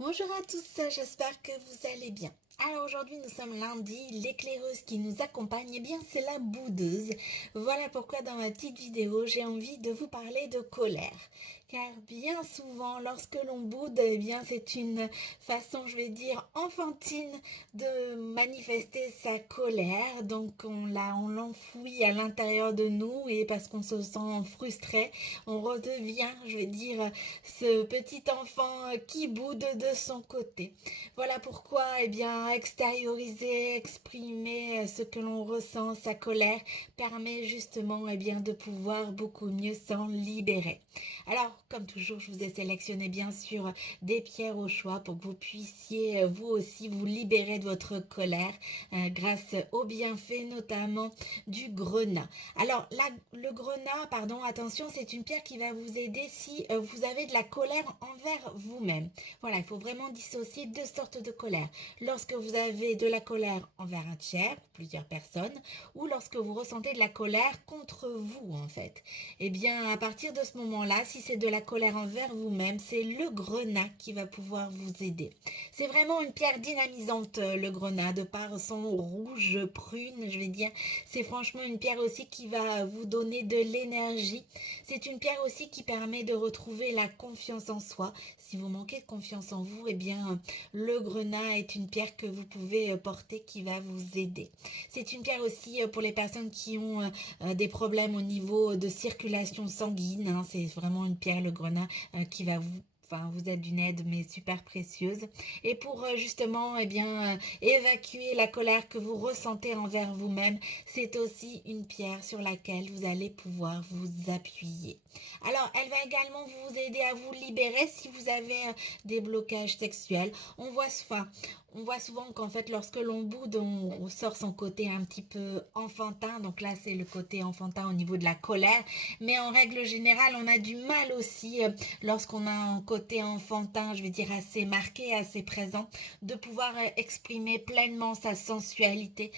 Bonjour à tous, j'espère que vous allez bien. Alors aujourd'hui nous sommes lundi, l'éclaireuse qui nous accompagne, eh bien c'est la boudeuse. Voilà pourquoi dans ma petite vidéo j'ai envie de vous parler de colère. Car bien souvent lorsque l'on boude, eh bien c'est une façon, je vais dire, enfantine de manifester sa colère. Donc on l'enfouit à l'intérieur de nous et parce qu'on se sent frustré, on redevient, je vais dire, ce petit enfant qui boude de son côté. Voilà pourquoi, eh bien, extérioriser, exprimer ce que l'on ressent, sa colère, permet justement, eh bien, de pouvoir beaucoup mieux s'en libérer. Alors, comme toujours, je vous ai sélectionné bien sûr des pierres au choix pour que vous puissiez vous aussi vous libérer de votre colère grâce aux bienfaits notamment du grenat. Alors, le grenat, pardon, attention, c'est une pierre qui va vous aider si vous avez de la colère envers vous-même. Voilà, il faut vraiment dissocier deux sortes de colère. Lorsque vous avez de la colère envers un tiers, plusieurs personnes, ou lorsque vous ressentez de la colère contre vous, en fait. Eh bien, à partir de ce moment-là, si c'est de la colère envers vous-même, c'est le grenat qui va pouvoir vous aider. C'est vraiment une pierre dynamisante, le grenat, de par son rouge prune, je vais dire. C'est franchement une pierre aussi qui va vous donner de l'énergie. C'est une pierre aussi qui permet de retrouver la confiance en soi. Si vous manquez de confiance en vous, eh bien, le grenat est une pierre que vous pouvez porter qui va vous aider. C'est une pierre aussi pour les personnes qui ont des problèmes au niveau de circulation sanguine. Hein. C'est vraiment une pierre, le grenat, qui va vous êtes d'une aide mais super précieuse. Et pour justement évacuer la colère que vous ressentez envers vous-même, c'est aussi une pierre sur laquelle vous allez pouvoir vous appuyer. Alors, elle va également vous aider à vous libérer si vous avez des blocages sexuels. On voit souvent qu'en fait, lorsque l'on boude, on sort son côté un petit peu enfantin. Donc là, c'est le côté enfantin au niveau de la colère. Mais en règle générale, on a du mal aussi, lorsqu'on a un côté enfantin, je vais dire assez marqué, assez présent, de pouvoir exprimer pleinement sa sensualité.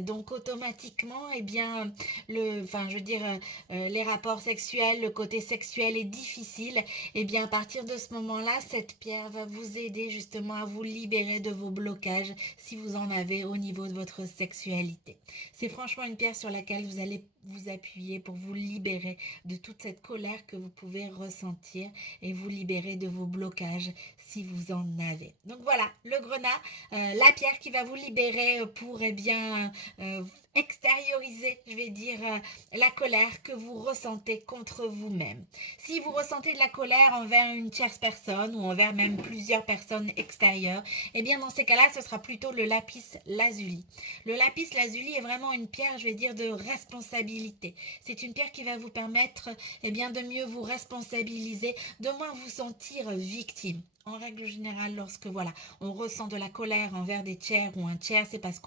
Donc automatiquement, eh bien, les rapports sexuels, le côté sexuel est difficile. Eh bien, à partir de ce moment-là, cette pierre va vous aider justement à vous libérer de vos blocages si vous en avez au niveau de votre sexualité. C'est franchement une pierre sur laquelle vous allez vous appuyer pour vous libérer de toute cette colère que vous pouvez ressentir et vous libérer de vos blocages si vous en avez. Donc voilà, le grenat, la pierre qui va vous libérer pour extérioriser, je vais dire, la colère que vous ressentez contre vous-même. Si vous ressentez de la colère envers une tierce personne ou envers même plusieurs personnes extérieures, eh bien dans ces cas-là, ce sera plutôt le lapis lazuli. Le lapis lazuli est vraiment une pierre, je vais dire, de responsabilité. C'est une pierre qui va vous permettre de mieux vous responsabiliser, de moins vous sentir victime. En règle générale, lorsque on ressent de la colère envers des tiers ou un tiers, c'est parce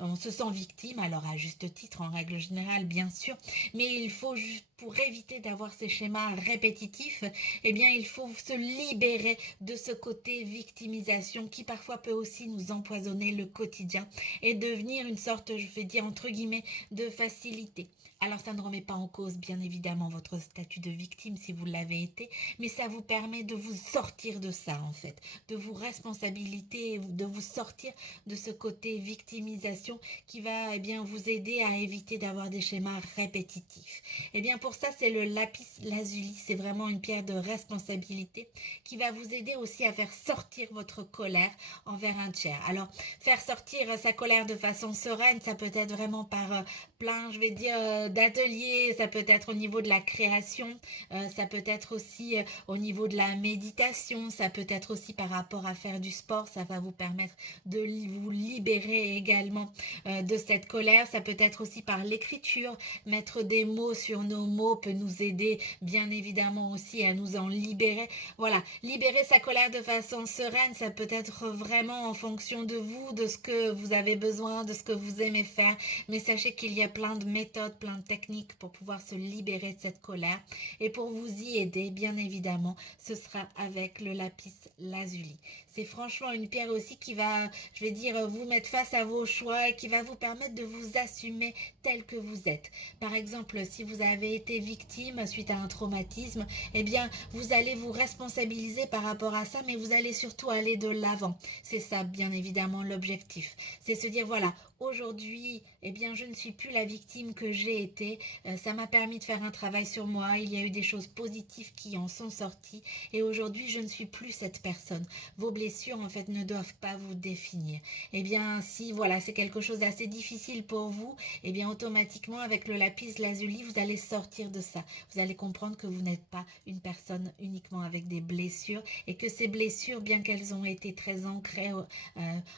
on se sent victime, alors à juste titre, en règle générale, bien sûr, mais il faut pour éviter d'avoir ces schémas répétitifs, eh bien, il faut se libérer de ce côté victimisation qui parfois peut aussi nous empoisonner le quotidien et devenir une sorte, je vais dire entre guillemets, de facilité. Alors ça ne remet pas en cause bien évidemment votre statut de victime si vous l'avez été, mais ça vous permet de vous sortir de ça en fait, de vous responsabiliser, de vous sortir de ce côté victimisation qui va vous aider à éviter d'avoir des schémas répétitifs. Et bien pour ça c'est le lapis lazuli, c'est vraiment une pierre de responsabilité qui va vous aider aussi à faire sortir votre colère envers un tiers. Alors faire sortir sa colère de façon sereine, ça peut être vraiment par plein, je vais dire, d'ateliers, ça peut être au niveau de la création, ça peut être aussi au niveau de la méditation, ça peut être aussi par rapport à faire du sport, ça va vous permettre de vous libérer également de cette colère, ça peut être aussi par l'écriture, mettre des mots sur nos mots peut nous aider bien évidemment aussi à nous en libérer. Voilà, libérer sa colère de façon sereine, ça peut être vraiment en fonction de vous, de ce que vous avez besoin, de ce que vous aimez faire, mais sachez qu'il y a plein de méthodes, plein de différentes techniques pour pouvoir se libérer de cette colère. Et pour vous y aider, bien évidemment, ce sera avec le lapis lazuli. C'est franchement une pierre aussi qui va, je vais dire, vous mettre face à vos choix et qui va vous permettre de vous assumer tel que vous êtes. Par exemple, si vous avez été victime suite à un traumatisme, eh bien, vous allez vous responsabiliser par rapport à ça, mais vous allez surtout aller de l'avant. C'est ça, bien évidemment, l'objectif. C'est se dire, voilà, aujourd'hui, eh bien, je ne suis plus la victime que j'ai été. Ça m'a permis de faire un travail sur moi. Il y a eu des choses positives qui en sont sorties. Et aujourd'hui, je ne suis plus cette personne. Vos blessures, en fait, ne doivent pas vous définir. Eh bien, si, voilà, c'est quelque chose d'assez difficile pour vous, eh bien, automatiquement, avec le lapis lazuli, vous allez sortir de ça. Vous allez comprendre que vous n'êtes pas une personne uniquement avec des blessures et que ces blessures, bien qu'elles ont été très ancrées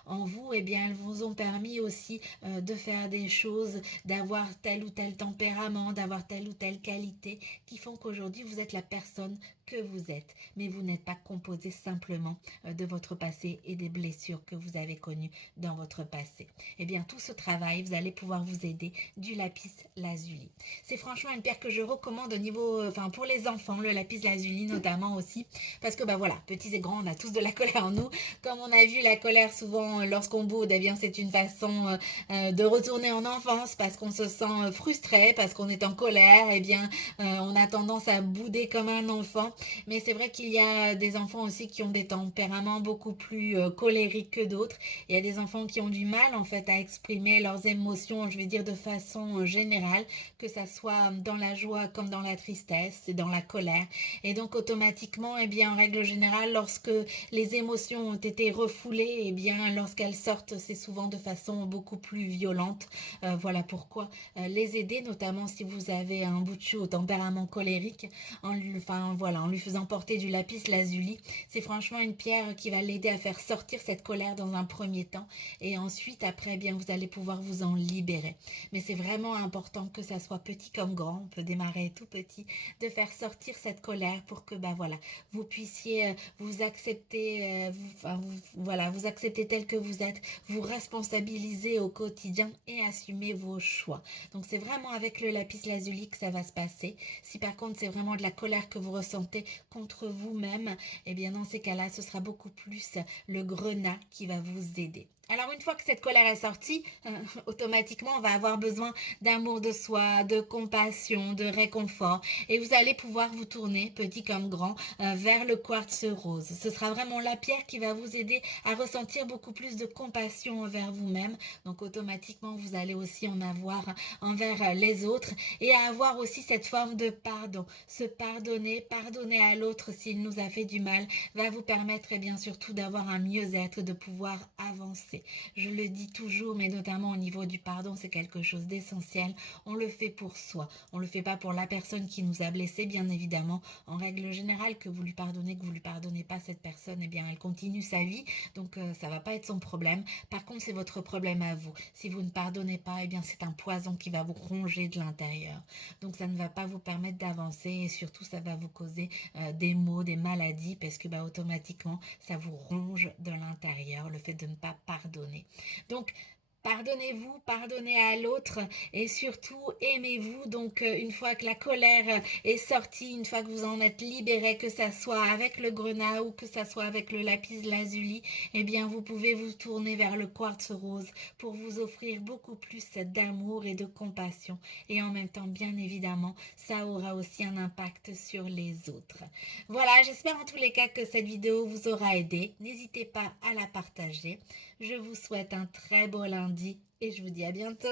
en vous, eh bien, elles vous ont permis aussi de faire des choses, d'avoir tel ou tel tempérament, d'avoir telle ou telle qualité qui font qu'aujourd'hui, vous êtes la personne que vous êtes. Mais vous n'êtes pas composé simplement de votre passé et des blessures que vous avez connues dans votre passé. Eh bien, tout ce travail, vous allez pouvoir vous aider du lapis lazuli. C'est franchement une pierre que je recommande au niveau, pour les enfants, le lapis lazuli notamment aussi, parce que voilà, petits et grands, on a tous de la colère en nous. Comme on a vu, la colère souvent lorsqu'on boude, eh bien c'est une façon de retourner en enfance parce qu'on se sent frustré, parce qu'on est en colère, eh bien on a tendance à bouder comme un enfant. Mais c'est vrai qu'il y a des enfants aussi qui ont des tempéraments beaucoup plus colériques que d'autres. Il y a des enfants qui ont du mal en fait à exprimer leurs émotions, je vais dire de façon générale, que ça soit dans la joie comme dans la tristesse et dans la colère. Et donc automatiquement, eh bien en règle générale, lorsque les émotions ont été refoulées, eh bien lorsqu'elles sortent, c'est souvent de façon beaucoup plus violente. Voilà pourquoi les aider, notamment si vous avez un bout de chou au tempérament colérique, en lui faisant porter du lapis lazuli, c'est franchement une pierre qui va l'aider à faire sortir cette colère dans un premier temps et ensuite après eh bien vous allez pouvoir vous en libérer. Mais c'est vraiment important que ça soit petit comme grand, on peut démarrer tout petit, de faire sortir cette colère pour que vous puissiez vous accepter, vous accepter tel que vous êtes, vous responsabiliser au quotidien et assumer vos choix. Donc c'est vraiment avec le lapis lazuli que ça va se passer. Si par contre c'est vraiment de la colère que vous ressentez contre vous-même, eh bien dans ces cas-là, ce sera beaucoup plus le grenat qui va vous aider. Alors une fois que cette colère est sortie, automatiquement on va avoir besoin d'amour de soi, de compassion, de réconfort et vous allez pouvoir vous tourner, petit comme grand, vers le quartz rose. Ce sera vraiment la pierre qui va vous aider à ressentir beaucoup plus de compassion envers vous-même. Donc automatiquement vous allez aussi en avoir envers les autres et à avoir aussi cette forme de pardon. Se pardonner à l'autre s'il nous a fait du mal va vous permettre et bien surtout d'avoir un mieux-être, de pouvoir avancer. Je le dis toujours, mais notamment au niveau du pardon, c'est quelque chose d'essentiel. On le fait pour soi. On le fait pas pour la personne qui nous a blessés, bien évidemment. En règle générale, que vous lui pardonnez, que vous lui pardonnez pas cette personne, eh bien, elle continue sa vie. Donc, ça va pas être son problème. Par contre, c'est votre problème à vous. Si vous ne pardonnez pas, eh bien, c'est un poison qui va vous ronger de l'intérieur. Donc, ça ne va pas vous permettre d'avancer et surtout, ça va vous causer des maux, des maladies parce que, automatiquement, ça vous ronge de l'intérieur, le fait de ne pas pardonner. Donc, pardonnez-vous, pardonnez à l'autre et surtout aimez-vous. Donc une fois que la colère est sortie, une fois que vous en êtes libéré, que ça soit avec le grenat ou que ça soit avec le lapis lazuli, eh bien vous pouvez vous tourner vers le quartz rose pour vous offrir beaucoup plus d'amour et de compassion. Et en même temps, bien évidemment, ça aura aussi un impact sur les autres. Voilà, j'espère en tous les cas que cette vidéo vous aura aidé. N'hésitez pas à la partager. Je vous souhaite un très beau lundi et je vous dis à bientôt.